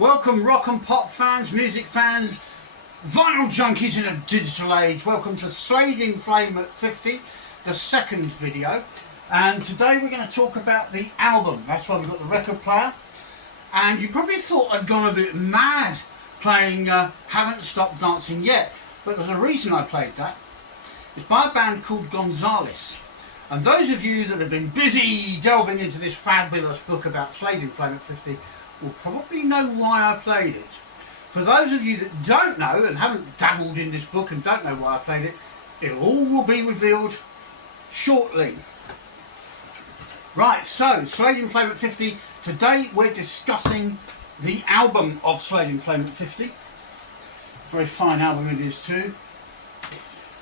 Welcome rock and pop fans, music fans, vinyl junkies in a digital age. Welcome to Slade in Flame at 50, the second video. And today we're going to talk about the album. That's why we've got the record player. And you probably thought I'd gone a bit mad playing Haven't Stopped Dancing Yet. But there's a reason I played that. It's by a band called Gonzales. And those of you that have been busy delving into this fabulous book about Slade in Flame at 50 will probably know why I played it. For those of you that don't know and haven't dabbled in this book and don't know why I played it, it all will be revealed shortly. Right, so Slade in Flame at 50. Today we're discussing the album of Slade in Flame at 50. Very fine album it is too.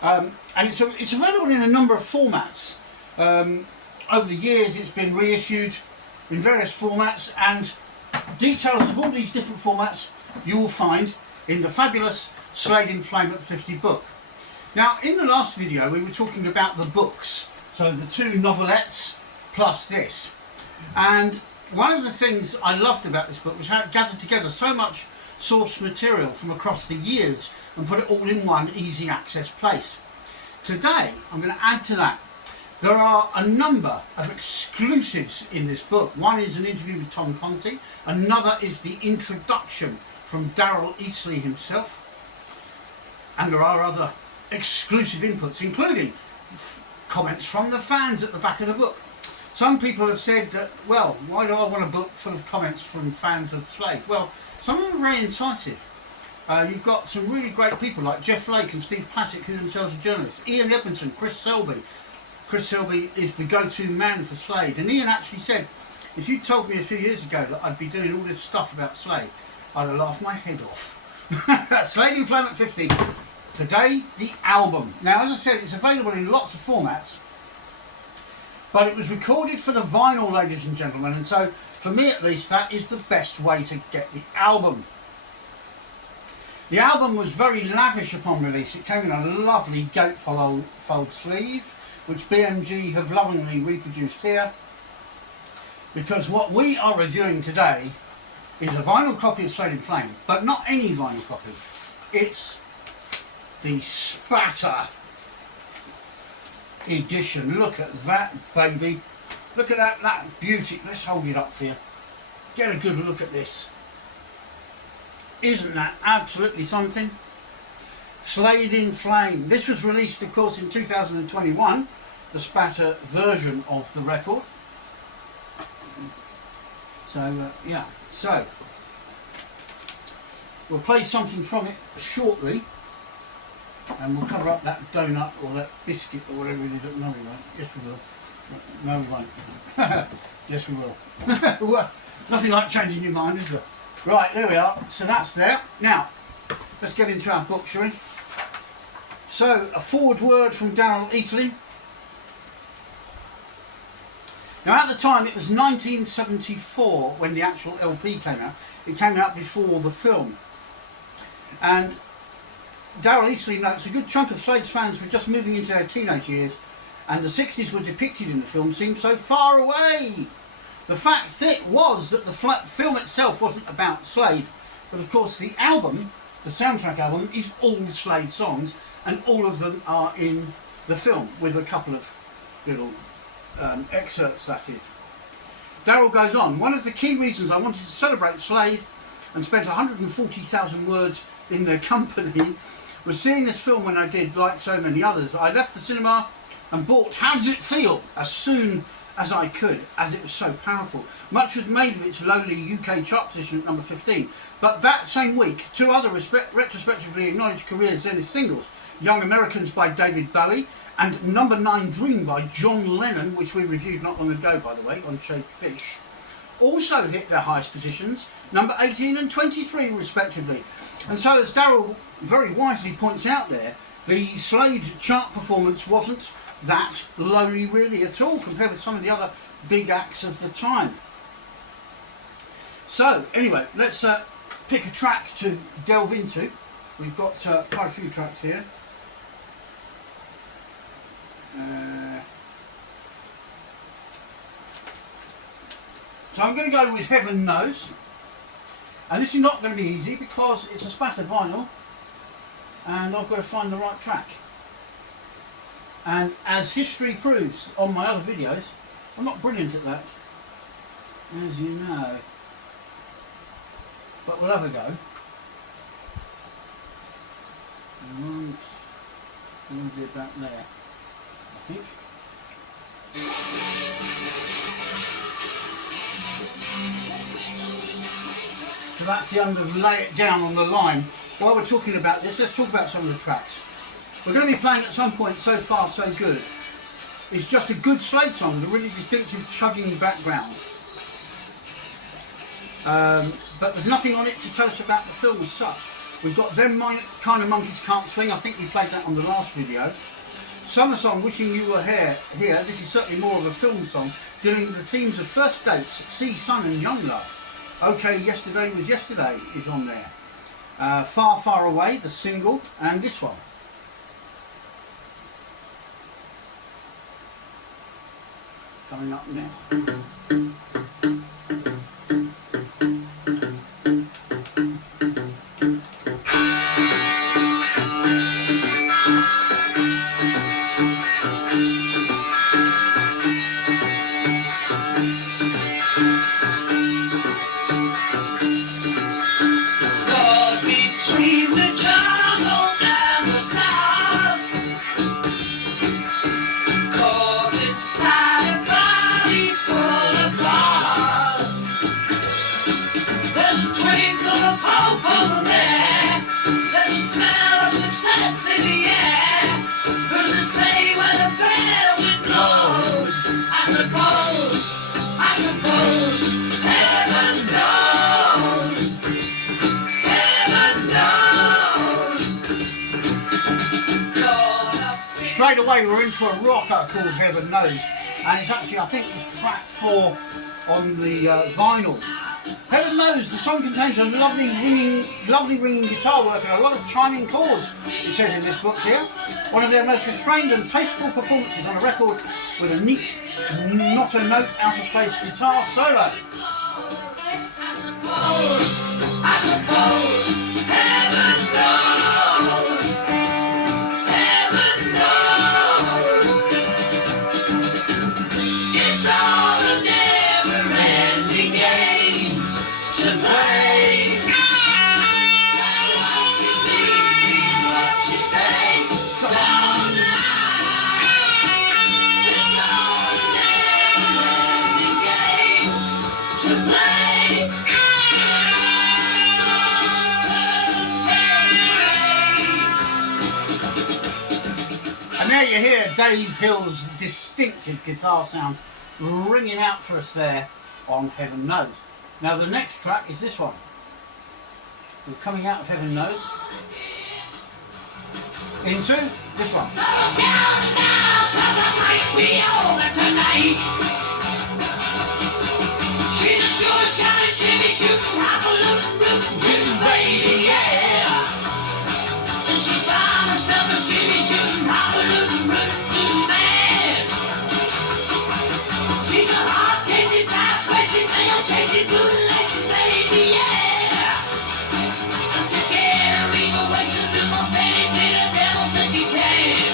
And it's available in a number of formats. Over the years it's been reissued in various formats, and details of all these different formats you will find in the fabulous Slade in Flame at 50 book. Now, in the last video we were talking about the books, so the two novelettes plus this. And one of the things I loved about this book was how it gathered together so much source material from across the years and put it all in one easy access place. Today I'm going to add to that. There are a number of exclusives in this book. One is an interview with Tom Conti, another is the introduction from Darrell Easley himself, and there are other exclusive inputs, including comments from the fans at the back of the book. Some people have said that, well, why do I want a book full of comments from fans of Slade? Well, some of them are very incisive. You've got some really great people like Jeff Lake and Steve Classic, who themselves are journalists, Ian Edmondson, Chris Selby. Chris Selby is the go-to man for Slade, and Ian actually said, if you told me a few years ago that I'd be doing all this stuff about Slade, I'd have laughed my head off. Slade in Flame at 50. Today, the album. Now, as I said, it's available in lots of formats, but it was recorded for the vinyl, ladies and gentlemen, and so, for me at least, that is the best way to get the album. The album was very lavish upon release. It came in a lovely gatefold sleeve, which BMG have lovingly reproduced here, because what we are reviewing today is a vinyl copy of Slade in Flame, but not any vinyl copy. It's the Spatter edition. Look at that, baby. Look at that beauty. Let's hold it up for you. Get a good look at this. Isn't that absolutely something? Slade in Flame. This was released, of course, in 2021, the Spatter version of the record. So, yeah. So, we'll play something from it shortly, and we'll cover up that donut or that biscuit or whatever it is. No, we won't. Yes, we will. No, we won't. Yes, we will. Nothing like changing your mind, is there? Right, there we are. So that's there. Now, let's get into our book, shall we? So, a forward word from Darrell Easley. Now, at the time, it was 1974 when the actual LP came out. It came out before the film. And Darrell Easley notes a good chunk of Slade's fans were just moving into their teenage years, and the 60s were depicted in the film seemed so far away. The fact was that the film itself wasn't about Slade, but of course the album, the soundtrack album, is all Slade songs, and all of them are in the film, with a couple of little excerpts, that is. Darrell goes on, one of the key reasons I wanted to celebrate Slade and spent 140,000 words in their company was seeing this film when I did, like so many others. I left the cinema and bought How Does It Feel as soon as I could, as it was so powerful. Much was made of its lowly UK chart position at number 15, but that same week, two other retrospectively acknowledged career Zenith singles, Young Americans by David Bowie and Number 9 Dream by John Lennon, which we reviewed not long ago, by the way, on Shaved Fish, also hit their highest positions, number 18 and 23 respectively. And so, as Darrell very wisely points out there, the Slade chart performance wasn't that lowly really at all compared with some of the other big acts of the time. So anyway, let's pick a track to delve into. We've got quite a few tracks here. So I'm going to go with Heaven Knows. And this is not going to be easy because it's a spatter vinyl and I've got to find the right track. And as history proves on my other videos, I'm not brilliant at that, as you know. But we'll have a go. And we'll be about there, I think. So that's the end of Lay It Down on the Line. While we're talking about this, let's talk about some of the tracks. We're going to be playing at some point So Far So Good. It's just a good Slade song with a really distinctive chugging background. But there's nothing on it to tell us about the film as such. We've got Them Kind of Monkeys Can't Swing, I think we played that on the last video. Summer Song, Wishing You Were Here. This is certainly more of a film song, dealing with the themes of first dates, sea, sun and young love. OK, Yesterday Was Yesterday is on there. Far, Far Away, the single, and this one. Coming up now. Straight away we're in for a rocker called Heaven Knows, and it's actually, I think, it's track 4 on the vinyl. Heaven Knows, the song contains a lovely ringing guitar work and a lot of chiming chords, it says in this book here. One of their most restrained and tasteful performances on a record with a neat, not a note out of place guitar solo. I suppose heaven knows. And there you hear Dave Hill's distinctive guitar sound ringing out for us there on Heaven Knows. Now the next track is this one. We're coming out of Heaven Knows into this one. She's a sure shining chimney shooting high-balloon baby, yeah. And she's by herself a chimney shooting high-balloon man. She's a hard-casey, fast-wasted, nail-chasing, blue-laced baby, yeah. And to get her evil ways to do most anything the devil says she can.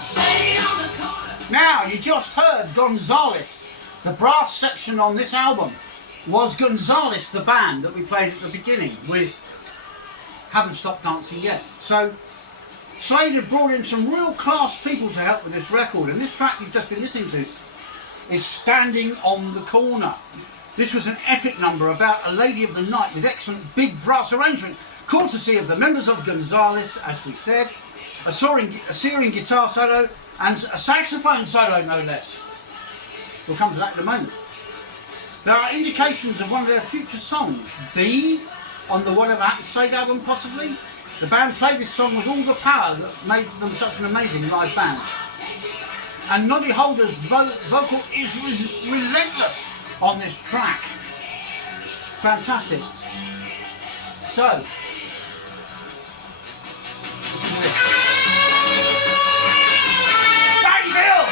Stay on the corner. Now, you just heard Gonzales. The brass section on this album was Gonzales, the band that we played at the beginning with Haven't Stopped Dancing Yet. So Slade had brought in some real class people to help with this record, and this track you've just been listening to is Standing on the Corner. This was an epic number about a lady of the night with excellent big brass arrangement, courtesy of the members of Gonzales, as we said, a searing guitar solo and a saxophone solo, no less. We'll come to that in a moment. There are indications of one of their future songs, B, on the Whatever Happened to Slade album possibly. The band played this song with all the power that made them such an amazing live band. And Noddy Holder's vocal is relentless on this track. Fantastic. So, listen to this. Dave Hill!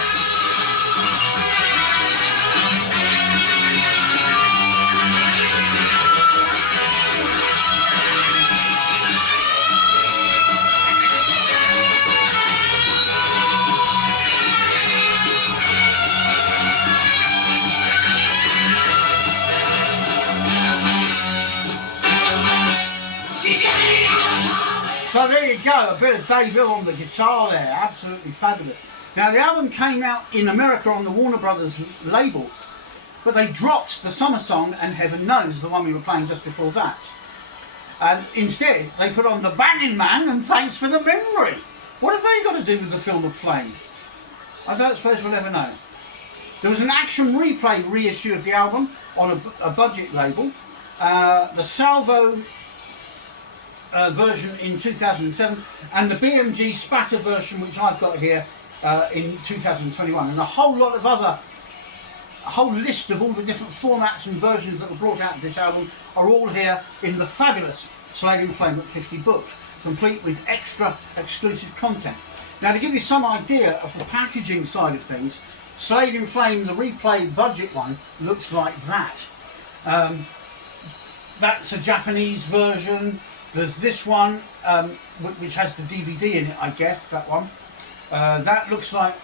So there you go, a bit of Dave Hill on the guitar there, absolutely fabulous. Now the album came out in America on the Warner Brothers label, but they dropped the Summer Song and Heaven Knows, the one we were playing just before that. And instead they put on The Banning Man and Thanks for the Memory. What have they got to do with the Film of Flame? I don't suppose we'll ever know. There was an Action Replay reissue of the album on a budget label. The Salvo version in 2007 and the BMG Spatter version, which I've got here, in 2021, and a whole list of all the different formats and versions that were brought out of this album are all here in the fabulous Slade in Flame at 50 book, complete with extra exclusive content. Now, to give you some idea of the packaging side of things, Slade in Flame, the replay budget one, looks like that. That's a Japanese version. There's this one, which has the DVD in it, I guess, that one. That looks like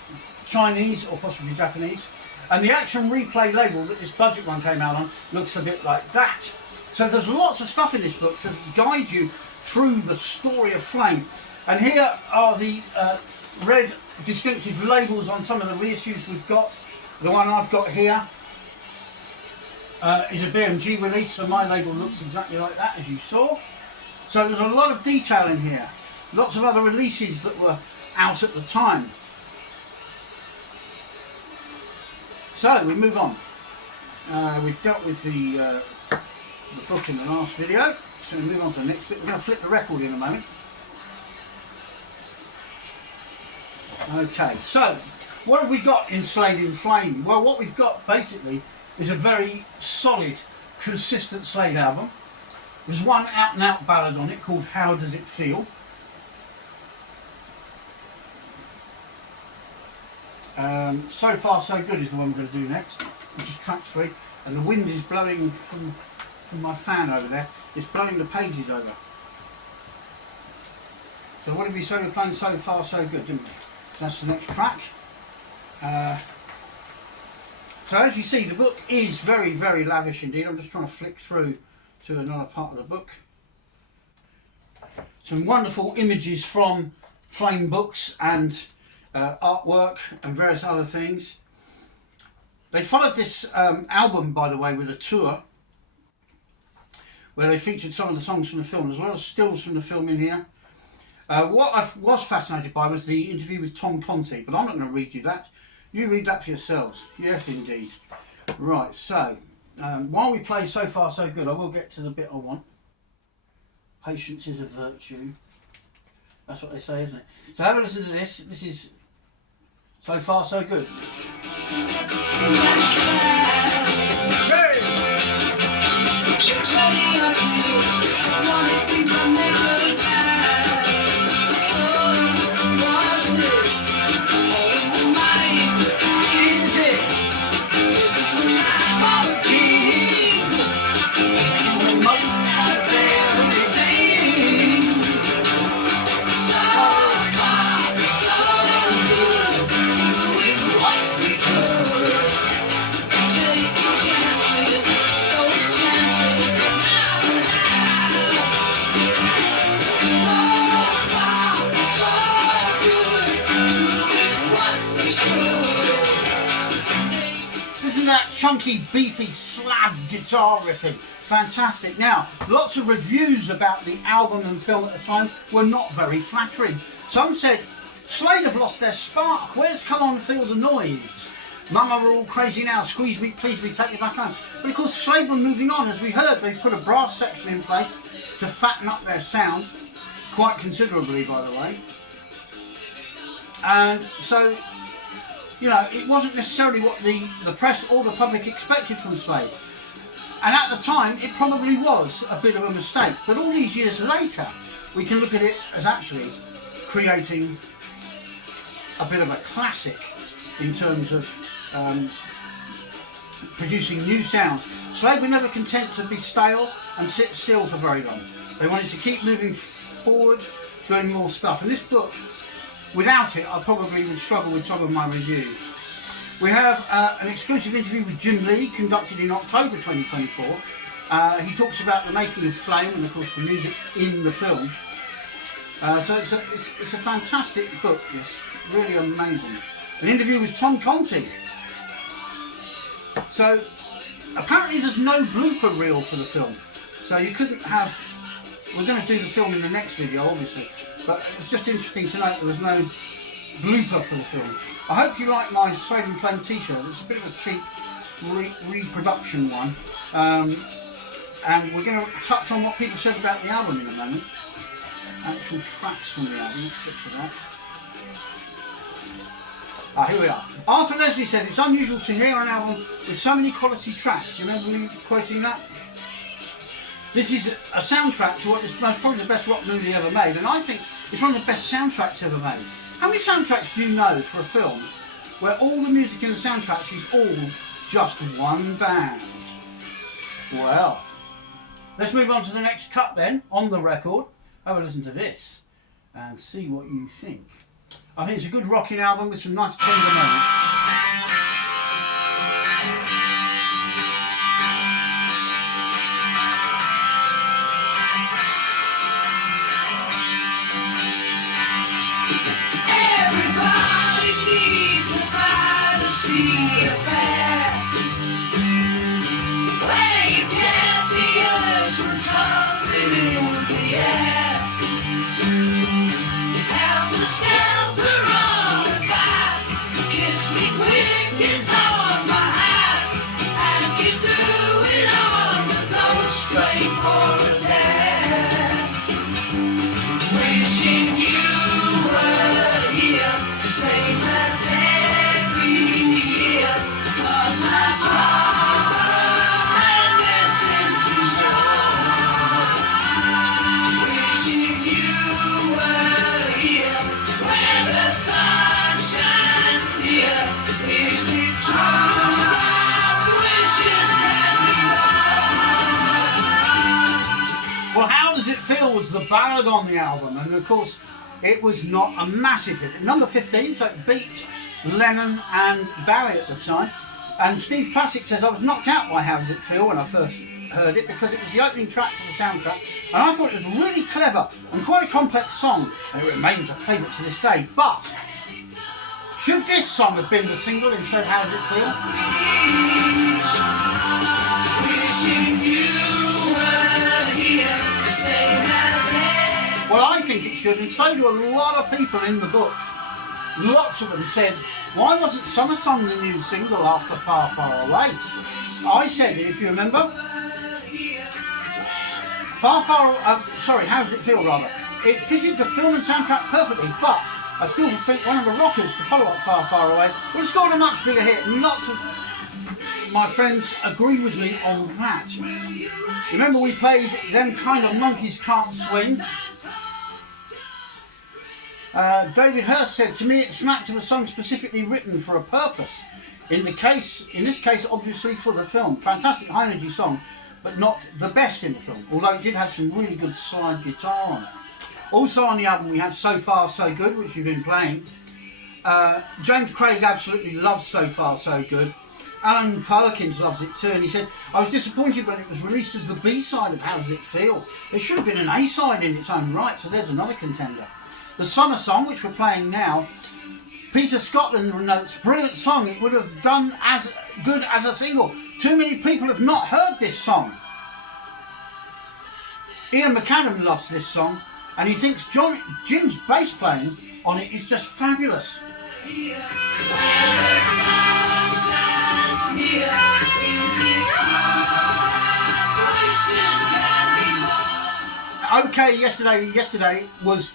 Chinese or possibly Japanese. And the Action Replay label that this budget one came out on looks a bit like that. So there's lots of stuff in this book to guide you through the story of Flame. And here are the red distinctive labels on some of the reissues we've got. The one I've got here is a BMG release, so my label looks exactly like that, as you saw. So there's a lot of detail in here. Lots of other releases that were out at the time. So we move on. We've dealt with the book in the last video, so we move on to the next bit. We're going to flip the record in a moment. Okay, so what have we got in Slade in Flame? Well, what we've got basically is a very solid, consistent Slade album. There's one out and out ballad on it called How Does It Feel? So Far So Good is the one we're going to do next, which is track 3, and the wind is blowing from my fan over there. It's blowing the pages over. So what did we say? We're playing So Far So Good, didn't we? That's the next track. So as you see, the book is very, very lavish indeed. I'm just trying to flick through to another part of the book. Some wonderful images from Flame books and artwork and various other things. They followed this album, by the way, with a tour where they featured some of the songs from the film. There's a lot of stills from the film in here. What I was fascinated by was the interview with Tom Conti, but I'm not going to read you that. You read that for yourselves. Yes, indeed. Right, so while we play So Far So Good, I will get to the bit I want. Patience is a virtue. That's what they say, isn't it? So have a listen to this. This is So Far So Good. Chunky, beefy, slab guitar riffing. Fantastic. Now, lots of reviews about the album and film at the time were not very flattering. Some said, Slade have lost their spark. Where's Come On Feel the Noise? Mama, we're all crazy now. Squeeze me, please me, take me back home. But of course, Slade were moving on. As we heard, they've put a brass section in place to fatten up their sound, quite considerably, by the way. And so, you know, it wasn't necessarily what the press or the public expected from Slade. And at the time, it probably was a bit of a mistake. But all these years later, we can look at it as actually creating a bit of a classic in terms of producing new sounds. Slade were never content to be stale and sit still for very long. They wanted to keep moving forward, doing more stuff. And this book, without it, I probably would struggle with some of my reviews. We have an exclusive interview with Jim Lee, conducted in October 2024. He talks about the making of Flame and, of course, the music in the film. So it's a fantastic book. It's really amazing. An interview with Tom Conti. So apparently there's no blooper reel for the film. So you couldn't have... We're going to do the film in the next video, obviously. But it's just interesting to note there was no blooper for the film. I hope you like my Slade and Flame t-shirt. It's a bit of a cheap reproduction one. And we're going to touch on what people said about the album in a moment. Actual tracks from the album, let's get to that. Here we are. Arthur Leslie says, it's unusual to hear an album with so many quality tracks. Do you remember me quoting that? This is a soundtrack to what is probably the best rock movie ever made, and I think it's one of the best soundtracks ever made. How many soundtracks do you know for a film where all the music in the soundtracks is all just one band? Well, let's move on to the next cut then, on the record. Have a listen to this and see what you think. I think it's a good rocking album with some nice tender moments. Everybody needs a privacy affair where you get the urge from something in the air. Was the ballad on the album, and of course it was not a massive hit. Number 15, so it beat Lennon and Barry at the time. And Steve Classic says, I was knocked out by How Does It Feel when I first heard it because it was the opening track to the soundtrack, and I thought it was really clever and quite a complex song, and it remains a favourite to this day. But should this song have been the single instead of How Does It Feel? Wishing you were here. Well, I think it should, and so do a lot of people in the book. Lots of them said, why wasn't Summer Song the new single after Far, Far Away? I said, if you remember, How Does It Feel, rather. It fitted the film and soundtrack perfectly, but I still think one of the rockers to follow up Far, Far Away would have scored a much bigger hit, and lots of my friends agree with me on that. Remember we played Them Kind of Monkeys Can't Swing? David Hurst said, to me it smacked of a song specifically written for a purpose. In this case, obviously for the film. Fantastic high energy song, but not the best in the film, although it did have some really good slide guitar on it. Also on the album we have So Far So Good, which you've been playing. James Craig absolutely loves So Far So Good. Alan Perkins loves it too, and he said, I was disappointed when it was released as the B-side of How Does It Feel? It should have been an A-side in its own right, so there's another contender. The Summer Song, which we're playing now, Peter Scotland notes, brilliant song, it would have done as good as a single. Too many people have not heard this song. Ian McAdam loves this song, and he thinks Jim's bass playing on it is just fabulous. Okay, yesterday was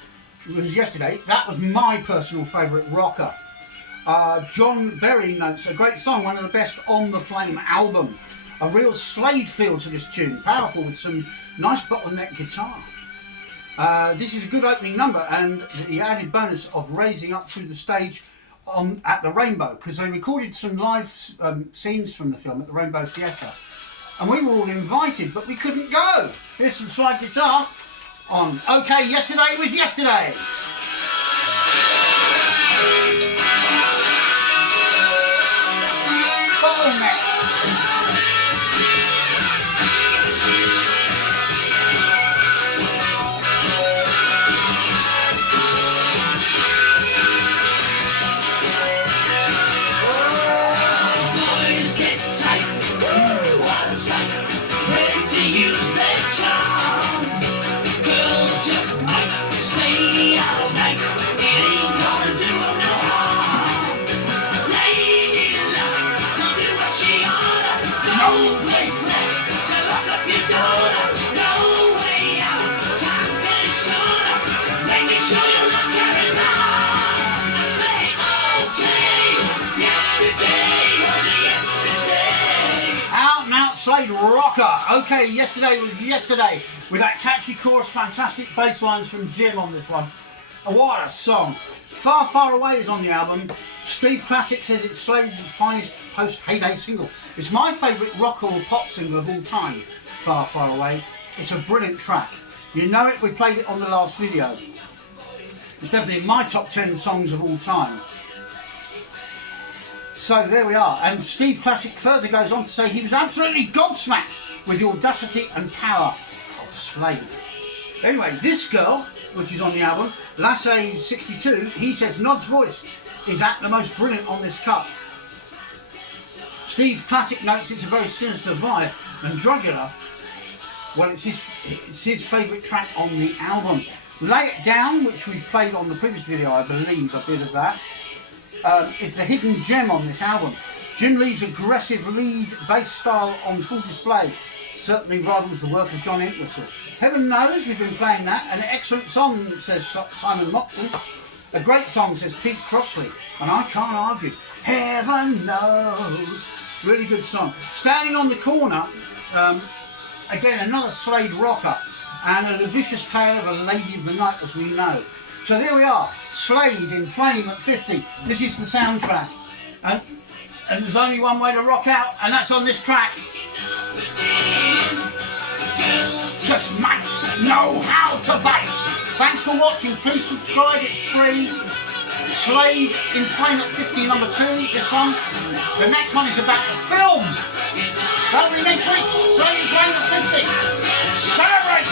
yesterday. That was my personal favourite rocker. John Berry notes, a great song, one of the best on the Flame album. A real Slade feel to this tune, powerful with some nice bottleneck guitar. This is a good opening number, and the added bonus of raising up through the stage at the Rainbow, because they recorded some live scenes from the film at the Rainbow Theatre, and we were all invited, but we couldn't go. Here's some slide guitar on Okay, Yesterday Was Yesterday. Bottleneck. Slade rocker. Okay, yesterday was yesterday with that catchy chorus, fantastic bass lines from Jim on this one. Oh, what a song. Far, Far Away is on the album. Steve Classic says it's Slade's finest post-heyday single. It's my favourite rock or pop single of all time, Far, Far Away. It's a brilliant track. You know it, we played it on the last video. It's definitely in my top 10 songs of all time. So there we are. And Steve Classic further goes on to say he was absolutely gobsmacked with the audacity and power of Slade. Anyway, this girl, which is on the album, Lasse 62, he says Nod's voice is at the most brilliant on this cut. Steve Classic notes it's a very sinister vibe, and Drugula, well, it's his favourite track on the album. Lay It Down, which we've played on the previous video, I believe, a bit of that, is the hidden gem on this album. Jim Lee's aggressive lead bass style on full display certainly rivals the work of John Entwistle. Heaven Knows, we've been playing that. An excellent song, says Simon Moxon. A great song, says Pete Crossley. And I can't argue. Heaven Knows. Really good song. Standing on the Corner, again, another Slade rocker. And a vicious tale of a lady of the night, as we know. So there we are, Slade in Flame at 50. This is the soundtrack. And there's only one way to rock out, and that's on this track. Just might know how to bite. Thanks for watching. Please subscribe, it's free. Slade in Flame at 50, number 2, this one. The next one is about the film. That'll be next week. Slade in Flame at 50. Celebrate!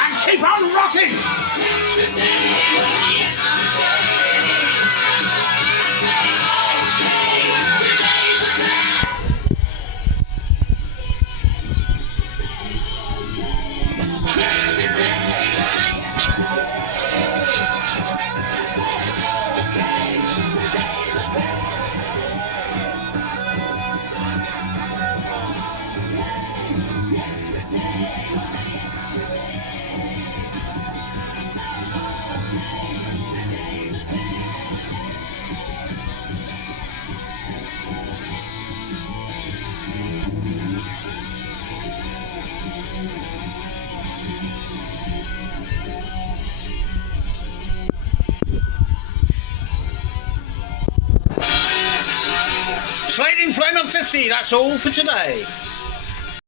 And keep on rocking! Slade in Flame at 50, that's all for today.